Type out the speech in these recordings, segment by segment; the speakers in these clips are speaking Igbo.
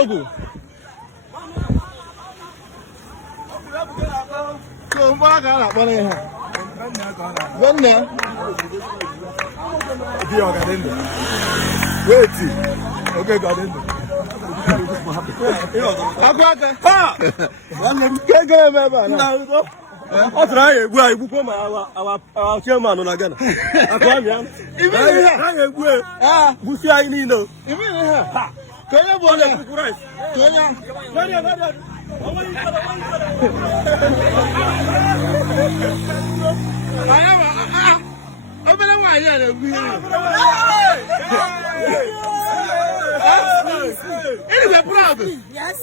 ọgwụ so mgbe a ga na-akpọrọ ihe Gonna be organized. Wait. Okay, got it. I'll try it. We will come our chairman on again. I come here. We see I need no. Anyway, proud. Yes.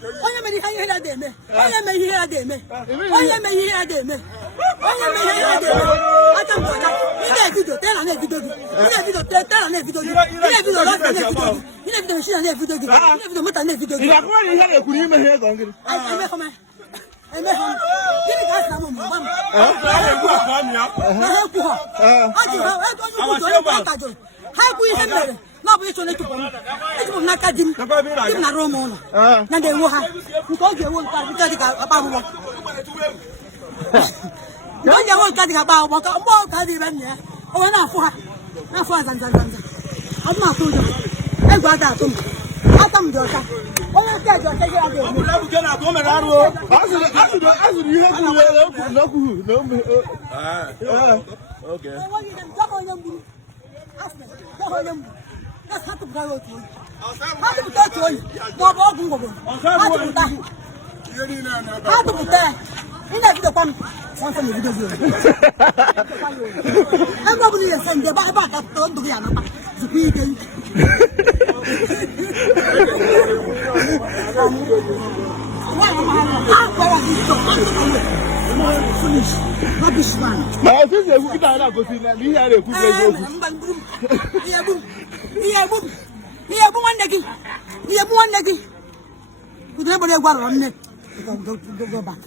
Onye me ihe na dey me. Onye me ihe na dey me. Onye me ihe na dey me. Onye me ihe na dey me. Ata mo na. Ine video tell na video. Ine video tell na video. Ine video last na video. Ine video shi na video. Ine video mota na video. Ina ko ni hele kuni me he gon giri. Ai me koma. Ai me koma. Kini ka sa mo mo mam. Ai ku ka mi ya. Na he ku ha. Aji ha, ai to ju ku do ka jo. Ha ku ihe mere. No bụ ịchọ n'etupu m. Etupu m n'aka di m. Di m na-arụ ụmụ ụlọ. Na na-ewu ha. Nke ọ ga-ewu nke dị ka akpa agbụgbọ. Nke ọ ga-ewu nke dị ka akpa agbụgbọ. Ka mgbe ọka dị ibe nna ya. O wee na-afụ ha. Na-afụ ha zanzanzanza. Ọ bụ na-atụ ụjọ. Egwu ada atụ m. Aka m dị ọcha. Onye nke dị ọcha ihe adị eme. Azụrụ ihe kwuru n'okwu n'okwu. Okay. Enweghị ihe m. Chọọ onye mgburu. Asị m. Chọọ onye mgburu. That's how to go to you. How to go to you? How to go? How to go? How to go? In that video, come. One from the video. I'm not going to send the back up to the other. The people. Rubbish man. I think they will get out of it. We had a good one neggy. One neggy. You never go on me. Go back.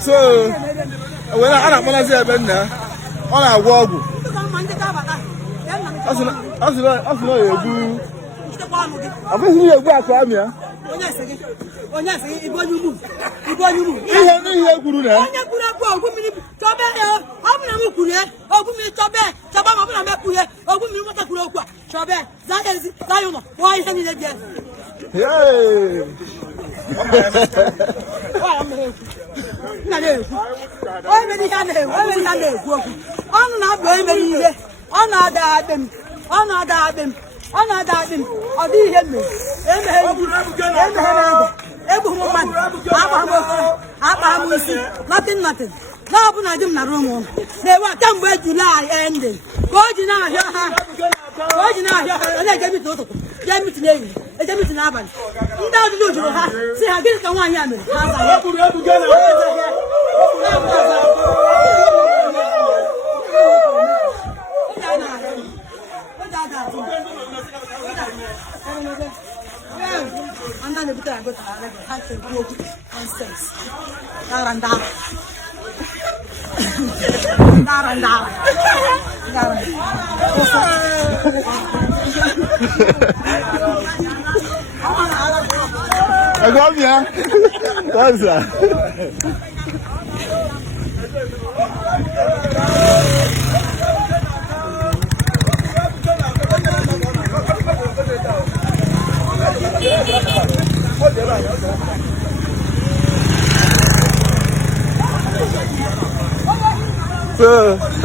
So, when I want to say, Ben, all I walk. Nothing. No, but I didn't know. They were done with July ending. Go now here. Go now here. And I gave it to them. Gave it to them. I gave it to them. Nda do do ha. Si ha gị ka nwaanyị a mere. Ha za. Anda ne buta go ta ha se go nonsense. Daranda. Agora Cosa?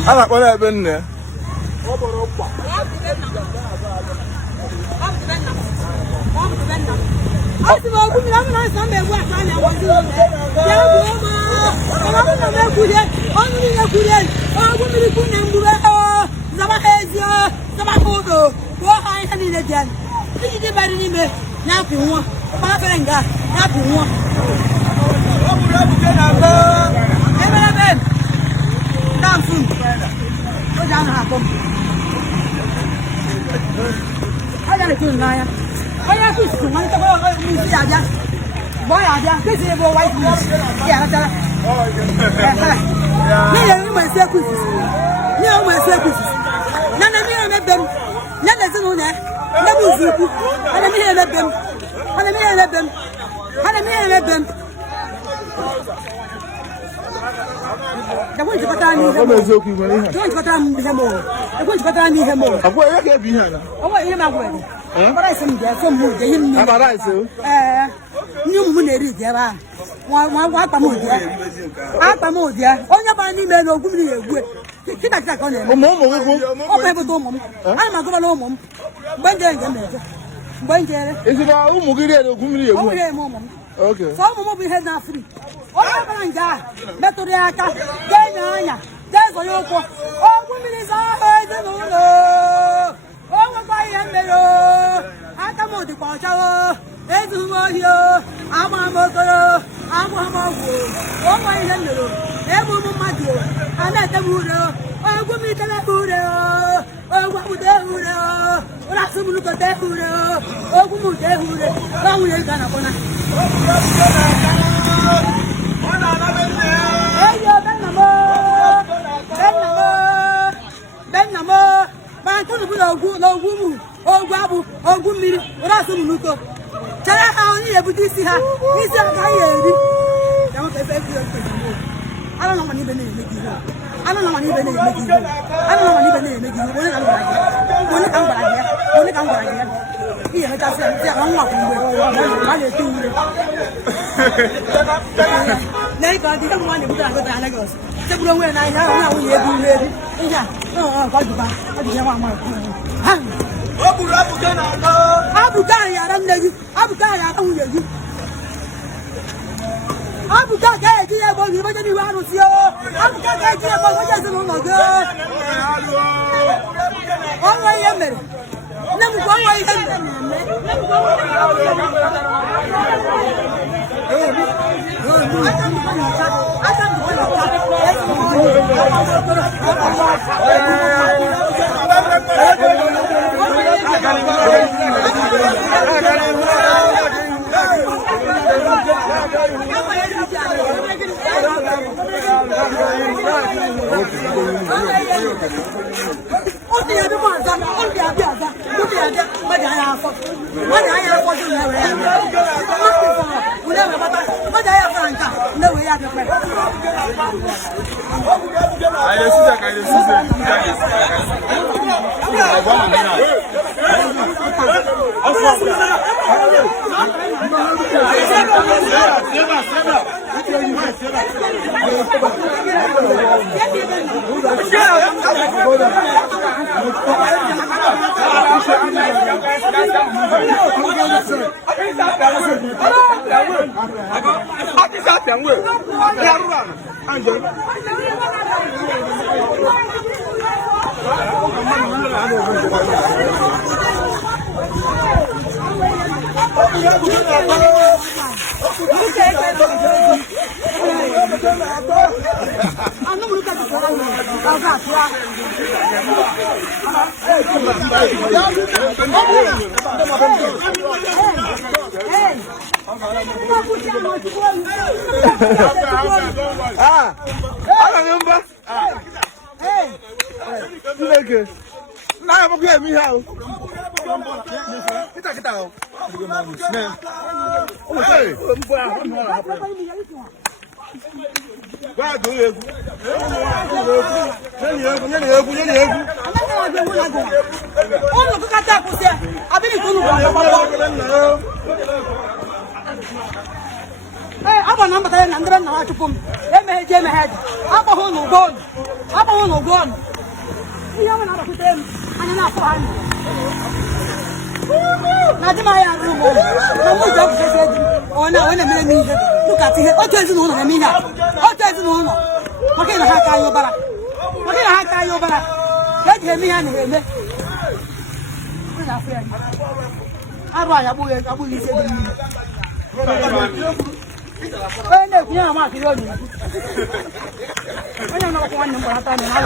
Anak mana bener? Aku mau aku bilang mana sampai buat mana waktu itu. Ya buama, kalau kita nak kuliah, orang ni nak kuliah. Aku mesti kuliah dulu. Zaman hezia, zaman kodo. Wah, hari ni lejan. Ini dia baru ni me. Nak piuah, apa kerengga? Nak piuah. Mana ben? Langsung. Kau jangan hakam. Ada nak kuliah ya. Ayah tu cuma kita bawa misi aja, bawa aja. Kita bawa white misi, ya ada. Ni yang masih aku sih, ni yang masih aku sih. Nana ni yang bem, nana tu ni, nana musiku, nana ni yang bem, nana ni yang bem, nana ni yang bem. Dapat cepat ni. Kamu zoki mana? Dapat cepat ni hemo. Dapat cepat ni hemo. Aku ayah ke bihan? Awak ini macam apa? Apa rasa ni dia? Semua dia ini. Apa rasa? Ni umum neri dia ba. Wa apa mu dia? Apa mu dia? Onya ba ni me no gumi ye gwe. Kita kau ni. Umum ko. Apa itu umum? Ai ma ko ba umum. Banje ngene. Banje. Isi ba umum gire do gumi ye gwe. Oye umum. Okay. So umum bi head na free. Onya ba nja. Betori aka. Genya. Jezo yoko. O gumi ni za head no no. O wa ba ye mero. Ata mo di kwa chawo. Ezu mo yo. Ama mo koro. Ama mo wo. O wa ye mero. E mo mo ma di o. Ana te mu ro. O gumi te la bu ro. O wa bu de hu ro. O la su mu ko te hu ro. O gumu te hu ro. Ba wu ye kana kona. Eyo ben namo. Ben namo. Ba tunu bu na ogumu. Ogwabu, ogumiri. O la su mu ko. Chere ha oni ye buti isi ha. Isi aka ye ri. Yawo ke fe ki o ko. Ala no mani be ne meji ho. Ala no mani be ne meji ho. Ala no mani be ne meji ho. Woni kan baraje. Woni kan baraje. Iye me ta se won wa ku we. Ma le tu re. Nei ko di mo ni buta ko ta na ko. Se bu we na na wo ye bu re. Iya. Ko ju ba. Ko di wa ma ku. Ha. Abuka ya ran neji. Abuka ya ran neji. Abuka ka e ti e bo ni bo je ni wa ru si o. Abuka ka e ti e bo bo je so mo go. O wa ye mere. Na mu ko wa ye mere. Na mu ko wa ye Aba na mbata na ndebe na achupum emeje meheje aba ho no gon iya na bakutem ana na fo han na dima ya rumo na mo ja ku se ona me mi je look at here o tezi no na mi ha o tezi no no o ke na ha ka yo bara ya je mi ha ni me na fe aba ya bu ni se bi ene kunya ma ki yo ni ene na ko wan mbara ta ni na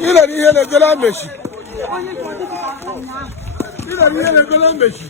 Ile gola meshi. Ile gola meshi.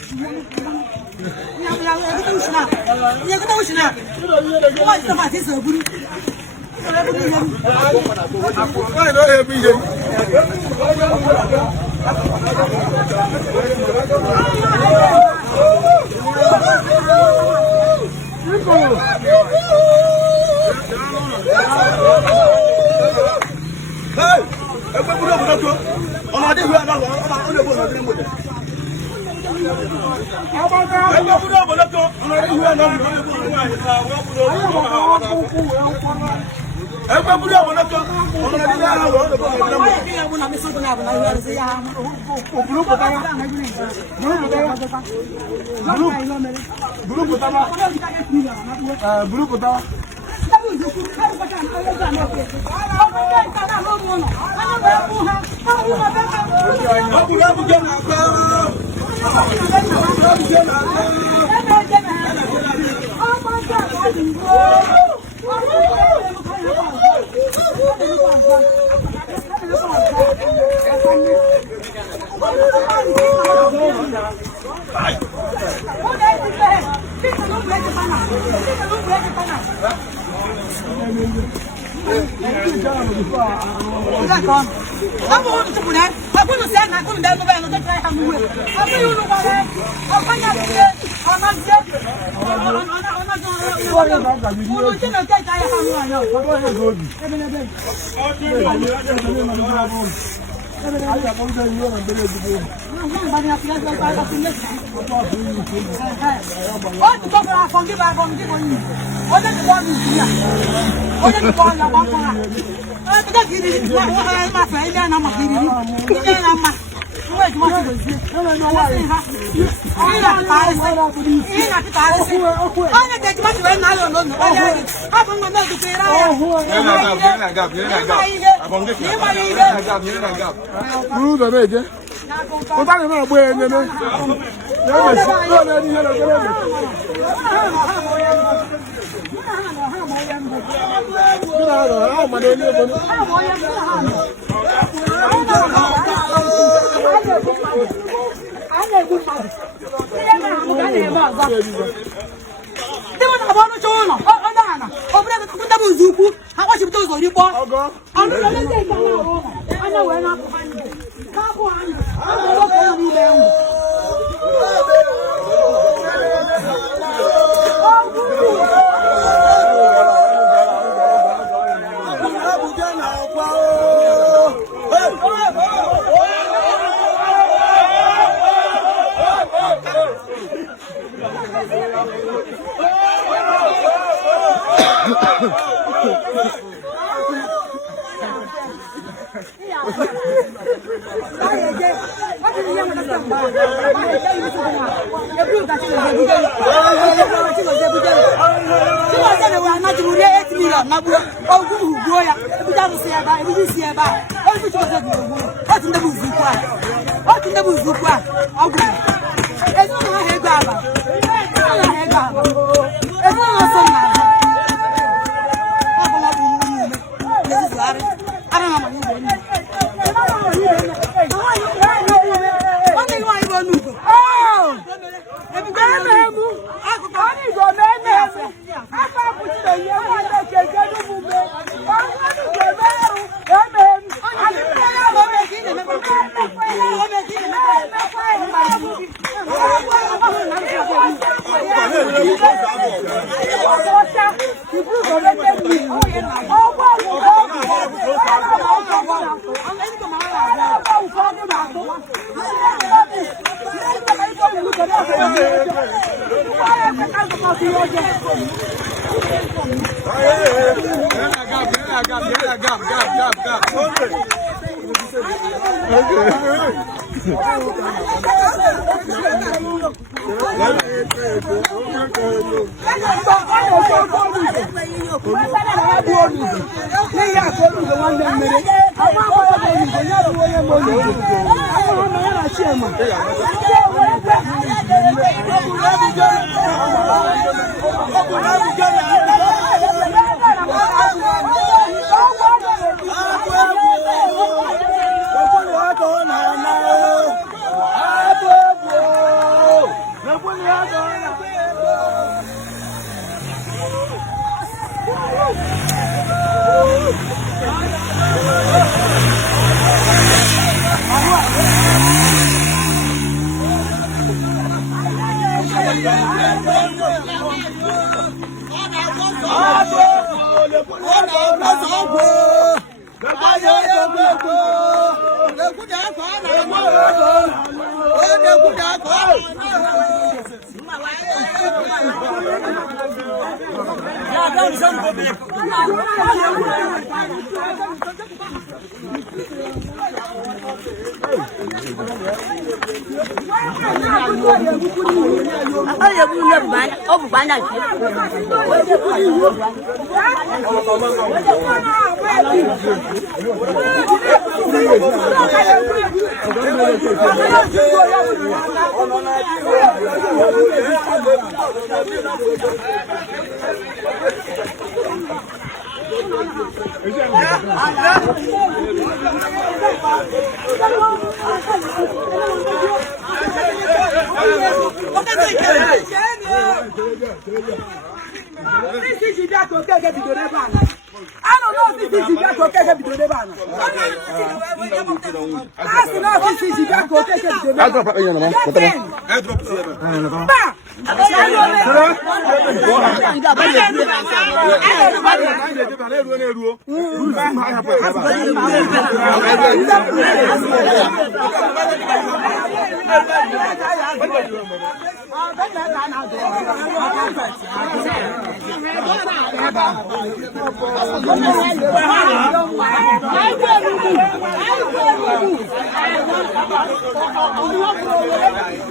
I